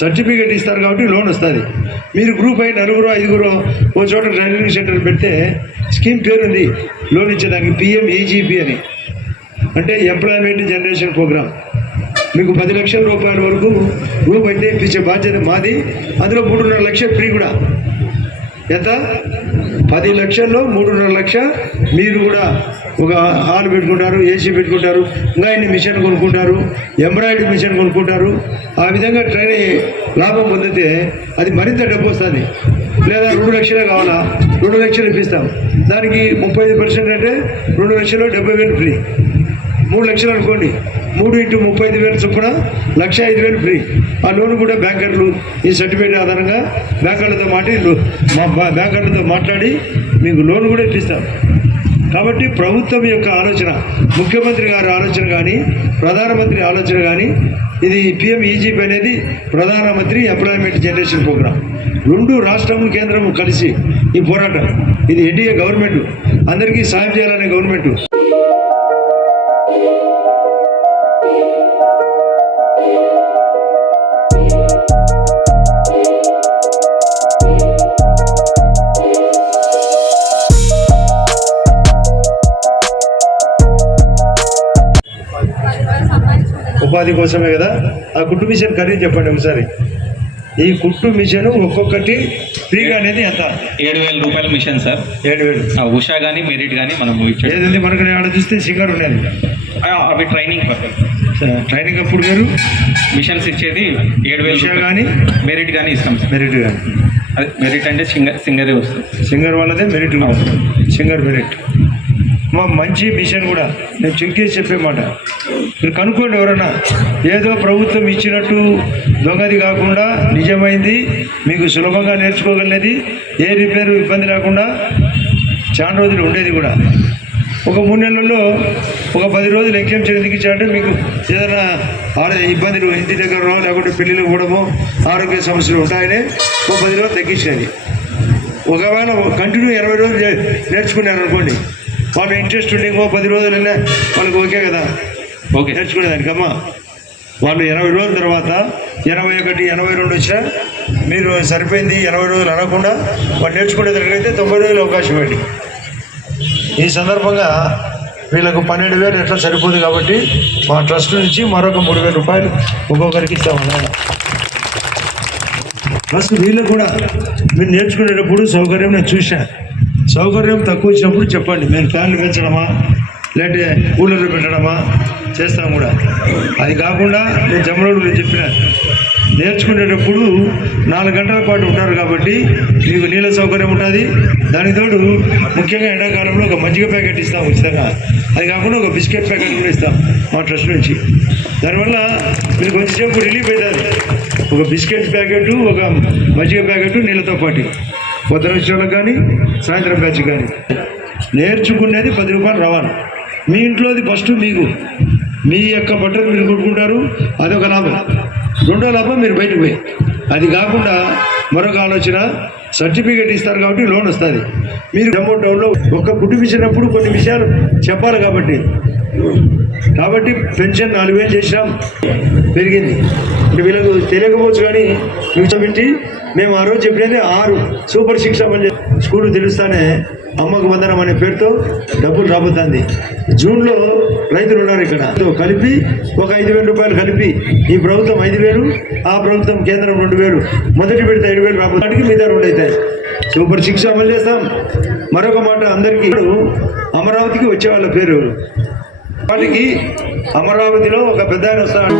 Certificate ఇస్తారు కాబట్టి loan వస్తుంది. మీరు గ్రూప్ అయి 4-5 ఓ చోట ట్రైనింగ్ సెంటర్ పెడితే స్కీమ్ పేరుంది లోన్ ఇచ్చేదానికి, PMEGP అని, అంటే ఎంప్లాయ్మెంట్ జనరేషన్ ప్రోగ్రామ్. మీకు 10 లక్షల రూపాయల వరకు గ్రూప్ అయితే ఇప్పించే బాధ్యత మాది. అందులో 3.5 లక్షలు ఫ్రీ కూడా. ఎంత? 10 లక్షల్లో 3.5 లక్ష మీరు కూడా ఒక హాల్ పెట్టుకుంటారు, AC పెట్టుకుంటారు, ఇంకా ఇన్ని మిషన్ కొనుక్కుంటారు, ఎంబ్రాయిడరీ మిషన్ కొనుక్కుంటారు. ఆ విధంగా ట్రైన్ లాభం పొందితే అది మరింత డబ్బు వస్తుంది. లేదా 2 లక్షలే కావాలా, 2 లక్షలు ఇప్పిస్తాం. దానికి 35% అంటే 2 లక్షలు 70,000 ఫ్రీ. 3 లక్షలు అనుకోండి, 3 × 35,000 చొప్పున 1,05,000 ఫ్రీ. ఆ లోన్ కూడా బ్యాంకర్లు ఈ సర్టిఫికేట్ ఆధారంగా బ్యాంకర్లతో మాట్లాడి మీకు లోన్ కూడా ఇప్పిస్తాం. కాబట్టి ప్రభుత్వం యొక్క ఆలోచన, ముఖ్యమంత్రి గారి ఆలోచన కానీ, ప్రధానమంత్రి ఆలోచన కానీ, ఇది PMEGP అనేది ప్రధానమంత్రి ఎంప్లాయ్మెంట్ జనరేషన్ ప్రోగ్రామ్. 2 రాష్ట్రము కేంద్రము కలిసి ఈ పోరాటం. ఇది NDA గవర్నమెంట్, అందరికీ సాయం చేయాలనే గవర్నమెంట్. ఉపాధి కోసమే కదా. ఆ కుట్టు మిషన్ ఖరీదు చెప్పండి ఒకసారి. ఈ కుట్టు మిషన్ ఒక్కొక్కటి ఫ్రీగా అనేది ఎంత? 7,000 రూపాయల మిషన్ సార్. 7,000. ఉషా కానీ మెరిట్ కానీ మనం ఏదండి మనకు ఆడ చూస్తే సింగర్ ఉండేది. అవి ట్రైనింగ్ ట్రైనింగ్ అప్పుడు గారు మిషన్స్ ఇచ్చేది 7,000. ఉషా కానీ మెరిట్ కానీ ఇస్తాం. మెరిట్ కానీ అదే మెరిట్ అంటే సింగరే వస్తుంది. సింగర్ వాళ్ళదే మెరిట్ కూడా వస్తుంది. సింగర్ మెరిట్ మంచి మిషన్ కూడా. నేను చెక్కేసి చెప్పే మాట మీరు కనుక్కోండి. ఎవరన్నా ఏదో ప్రభుత్వం ఇచ్చినట్టు దొంగది కాకుండా నిజమైంది, మీకు సులభంగా నేర్చుకోగలిగేది, ఏ రిపేరు ఇబ్బంది లేకుండా చాలా రోజులు ఉండేది కూడా. ఒక 3 నెలల్లో ఒక 10 రోజులు ఎగ్జామ్షన్ ఎందుకు ఇచ్చారంటే మీకు ఏదైనా ఇబ్బందులు ఇంటి దగ్గర లేకుంటే పెళ్ళిళ్ళు పోవడము, ఆరోగ్య సమస్యలు ఉంటాయని ఒక 10 రోజులు తగ్గించినది. ఒకవేళ కంటిన్యూ 20 రోజులు నేర్చుకున్నారనుకోండి, వాళ్ళు ఇంట్రెస్ట్ ఉండి ఇంకో 10 రోజులైనా వాళ్ళకి ఓకే కదా, ఓకే నేర్చుకునేదానికమ్మా. వాళ్ళు 20 రోజుల తర్వాత 81, 82 వచ్చినా మీరు సరిపోయింది 80 రోజులు అనకుండా వాళ్ళు నేర్చుకునేదానికైతే 90 రోజులు అవకాశం ఇవ్వండి. ఈ సందర్భంగా వీళ్ళకు 12,000 ఎట్లా సరిపోదు కాబట్టి మా ట్రస్ట్ నుంచి మరొక 3,000 రూపాయలు ఒక్కొక్కరికి ఇస్తామన్నా. ప్లస్ వీళ్ళకు కూడా మీరు నేర్చుకునేటప్పుడు సౌకర్యం నేను చూశాను. సౌకర్యం తక్కువ వచ్చినప్పుడు చెప్పండి. మేము ఫ్యాన్లు పెంచడమా లేదంటే కూలర్లు పెట్టడమా చేస్తాం కూడా. అది కాకుండా నేను జమ్మలోడు చెప్పిన నేర్చుకునేటప్పుడు 4 గంటల పాటు ఉంటారు కాబట్టి మీకు నీళ్ళ సౌకర్యం ఉంటుంది. దానికి తోడు ముఖ్యంగా ఎండాకాలంలో ఒక మజ్జిగ ప్యాకెట్ ఇస్తాం ఉచితంగా. అది కాకుండా ఒక బిస్కెట్ ప్యాకెట్ కూడా ఇస్తాం మా ట్రస్ట్ నుంచి. దానివల్ల మీరు కొంచెంసేపు రిలీఫ్ అవుతుంది. ఒక బిస్కెట్ ప్యాకెట్, ఒక మజ్జిగ ప్యాకెట్ నీళ్ళతో పాటు పొద్దున వచ్చేవాళ్ళకి కానీ సాయంత్రం బ్యాచ్ కానీ. నేర్చుకునేది 10 రూపాయలు రావాలి. మీ ఇంట్లోది ఫస్ట్ మీకు మీ యొక్క బట్టలు మీరు కొట్టుకుంటారు, అదొక లాభం. 2వ లాభం మీరు బయటకు పోయి. అది కాకుండా మరొక ఆలోచన, సర్టిఫికేట్ ఇస్తారు కాబట్టి లోన్ వస్తుంది. మీరు జమ్మూ టౌన్లో ఒక్క కుటుంబించినప్పుడు కొన్ని విషయాలు చెప్పాలి కాబట్టి పెన్షన్ 4,000 చేసినాం, పెరిగింది. అంటే వీళ్ళకు తెలియకపోవచ్చు కానీ పెట్టి మేము ఆ రోజు చెప్పినది 6 సూపర్ 6 అమలు స్కూల్ తెలుస్తానే అమ్మకు వందనం అనే పేరుతో డబ్బులు రాబోతుంది. జూన్లో రైతులు ఉన్నారు ఇక్కడ కలిపి ఒక 5,000 రూపాయలు కలిపి ఈ ప్రభుత్వం 5,000, ఆ ప్రభుత్వం కేంద్రం 2,000, మొదటి విడత 7,000 రాబోతానికి మిగతా 2 అవుతాయి. సూపర్ 6 అమలు చేస్తాం. మరొక మాట, అందరికీ అమరావతికి వచ్చే వాళ్ళ పేరు వాటికి అమరావతిలో ఒక పెద్ద ఆయన వస్తాడు.